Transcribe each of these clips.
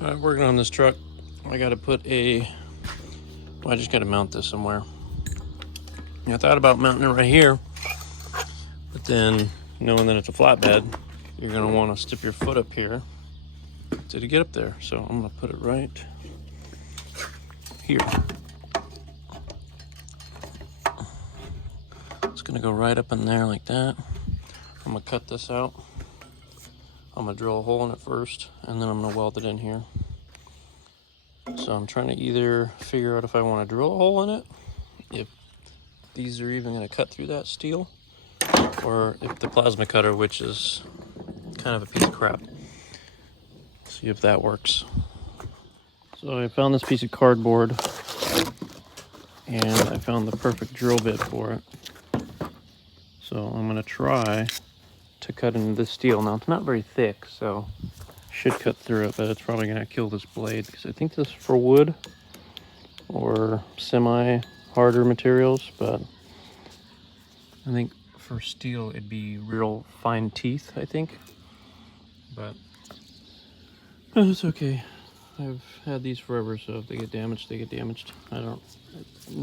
All right, working on this truck. I got to put I just got to mount this somewhere. I thought about mounting it right here, but then knowing that it's a flatbed, you're going to want to stick your foot up here to get up there. So I'm going to put it right here. It's going to go right up in there like that. I'm going to cut this out. I'm going to drill a hole in it first, and then I'm going to weld it in here. So I'm trying to either figure out if I want to drill a hole in it, if these are even going to cut through that steel, or if the plasma cutter, which is kind of a piece of crap. See if that works. So I found this piece of cardboard, and I found the perfect drill bit for it. So I'm going to try to cut into this steel. Now it's not very thick, so should cut through it, but it's probably going to kill this blade because I think this is for wood or semi-harder materials, but I think for steel it'd be real fine teeth, I think. But it's okay. I've had these forever, so if they get damaged, they get damaged. I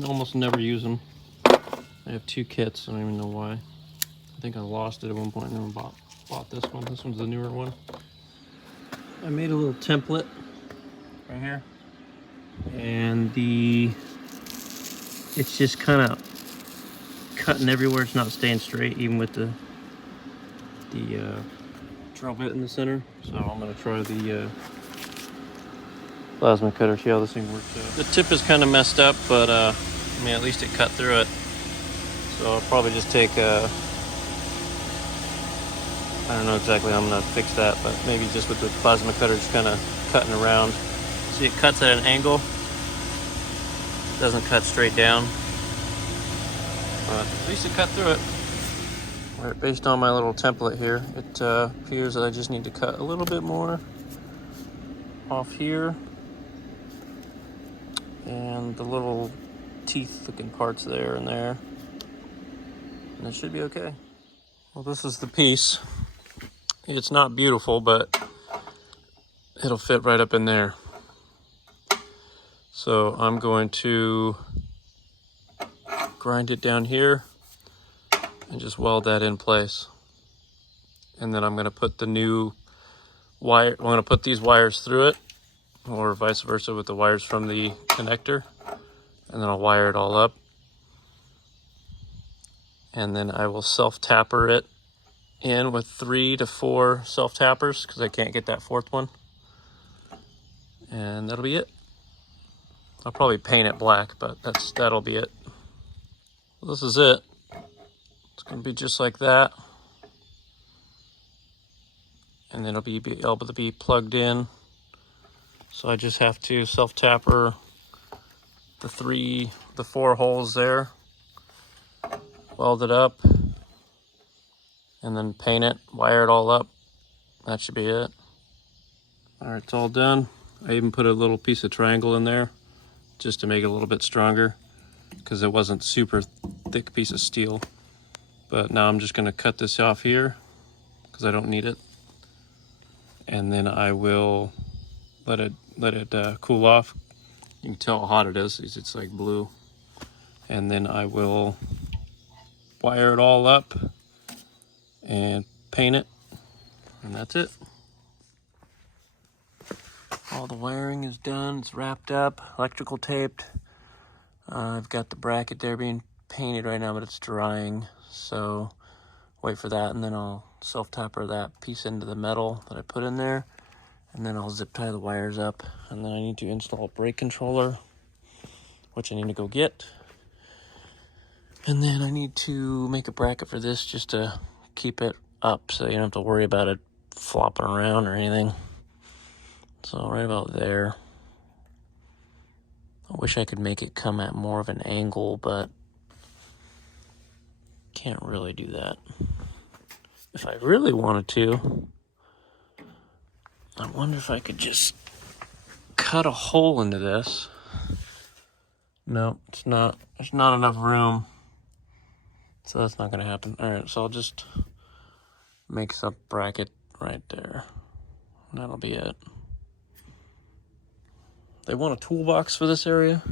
almost never use them. I have 2 kits. I don't even know why. I think I lost it at one point and then bought this one. This one's the newer one. I made a little template right here, and it's just kind of cutting everywhere. It's not staying straight, even with the drill bit in the center. So I'm gonna try the plasma cutter, see how this thing works out. The tip is kind of messed up, but I mean, at least it cut through it. So I'll probably just take I don't know exactly how I'm gonna fix that, but maybe just with the plasma cutter, just kind of cutting around. See, it cuts at an angle. It doesn't cut straight down, but at least it cut through it. All right, based on my little template here, it appears that I just need to cut a little bit more off here, and the little teeth-looking parts there and there, and it should be okay. Well, this is the piece. It's not beautiful, but it'll fit right up in there. So I'm going to grind it down here and just weld that in place. And then I'm going to put the new wire, I'm going to put these wires through it, or vice versa with the wires from the connector. And then I'll wire it all up. And then I will self-tapper it in with 3 to 4 self-tappers because I can't get that 4th one. And that'll be it. I'll probably paint it black, but that'll be it. This is it. It's going to be just like that. And then it'll be able to be plugged in. So I just have to self-tapper the 4 holes there, weld it up, and then paint it, wire it all up. That should be it. All right, it's all done. I even put a little piece of triangle in there just to make it a little bit stronger because it wasn't super thick piece of steel. But now I'm just going to cut this off here because I don't need it. And then I will let it cool off. You can tell how hot it is. It's like blue. And then I will wire it all up and paint it, and that's it. All the wiring is done. It's wrapped up, electrical taped. I've got the bracket there being painted right now, but it's drying, so wait for that, and then I'll self-tapper that piece into the metal that I put in there, and then I'll zip tie the wires up, and then I need to install a brake controller, which I need to go get. And then I need to make a bracket for this just to keep it up so you don't have to worry about it flopping around or anything. So right about there. I wish I could make it come at more of an angle, but can't really do that. If I really wanted to, I wonder if I could just cut a hole into this. No, it's not. There's not enough room. So that's not going to happen. All right, so I'll just make a bracket right there. That'll be it. They want a toolbox for this area,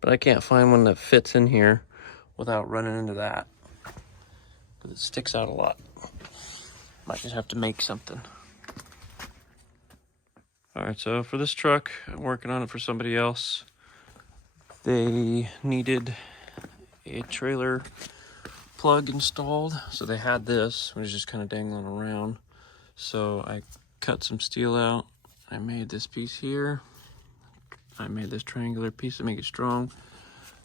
but I can't find one that fits in here without running into that, because it sticks out a lot. Might just have to make something. All right, so for this truck, I'm working on it for somebody else. They needed a trailer plug installed, so they had this, it was just kind of dangling around. So I cut some steel out. I made this piece here. I made this triangular piece to make it strong,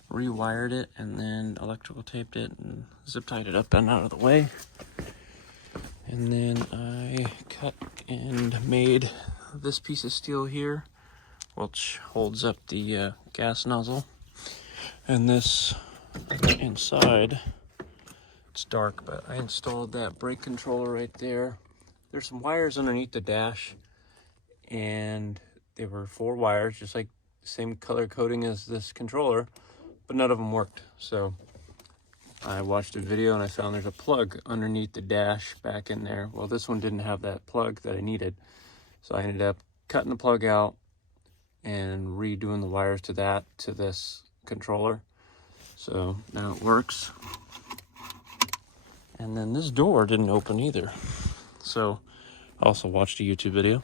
rewired it, and then electrical taped it and zip tied it up and out of the way. And then I cut and made this piece of steel here, which holds up the gas nozzle. And this inside, it's dark, but I installed that brake controller right there. There's some wires underneath the dash, and they were 4 wires, just like the same color coding as this controller, but none of them worked. So I watched a video and I found there's a plug underneath the dash back in there. Well, this one didn't have that plug that I needed. So I ended up cutting the plug out and redoing the wires to that, to this controller. So now it works. And then this door didn't open either. So I also watched a YouTube video.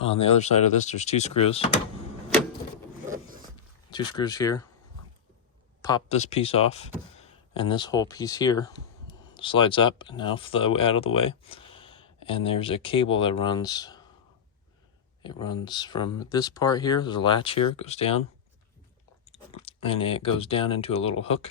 On the other side of this, there's 2 screws. 2 screws here. Pop this piece off, and this whole piece here slides up and out of the way. And there's a cable that runs. It runs from this part here. There's a latch here. It goes down, and it goes down into a little hook.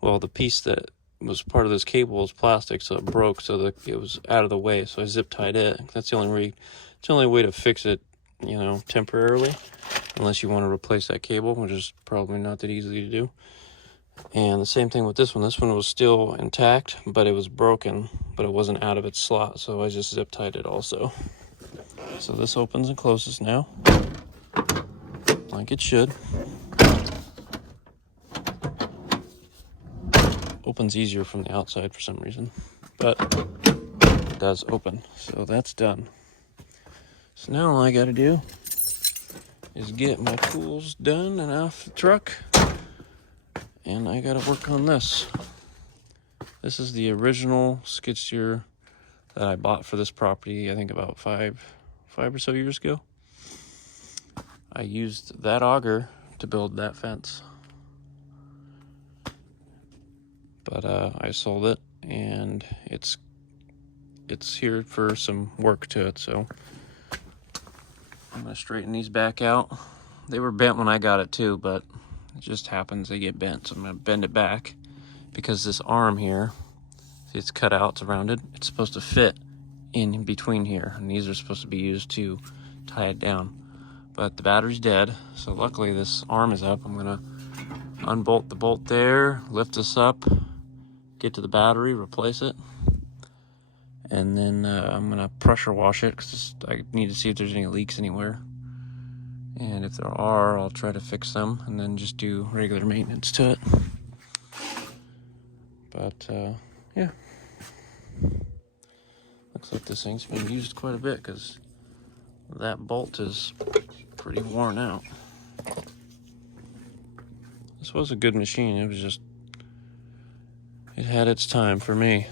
Well, the piece that was part of this cable was plastic, so it broke, so that it was out of the way. So I zip tied it. That's the only way to fix it, you know, temporarily, unless you want to replace that cable, which is probably not that easy to do. And the same thing with this one. This one was still intact, but it was broken, but it wasn't out of its slot, so I just zip tied it also. So this opens and closes now, like it should. Opens easier from the outside for some reason, but it does open, so that's done. So now all I gotta do is get my tools done and off the truck, and I gotta work on this. This is the original skid steer that I bought for this property, I think about five or so years ago. I used that auger to build that fence, but I sold it, and it's here for some work to it, so I'm gonna straighten these back out. They were bent when I got it too, but it just happens they get bent, so I'm gonna bend it back, because this arm here, see, it's cut out, it's rounded, it's supposed to fit in between here, and these are supposed to be used to tie it down. But the battery's dead, so luckily this arm is up. I'm gonna unbolt the bolt there, lift this up, get to the battery, replace it, and then I'm gonna pressure wash it, because I need to see if there's any leaks anywhere. And if there are, I'll try to fix them, and then just do regular maintenance to it. But yeah, looks like this thing's been used quite a bit, because that bolt is pretty worn out. This was a good machine. It was just, it had its time for me.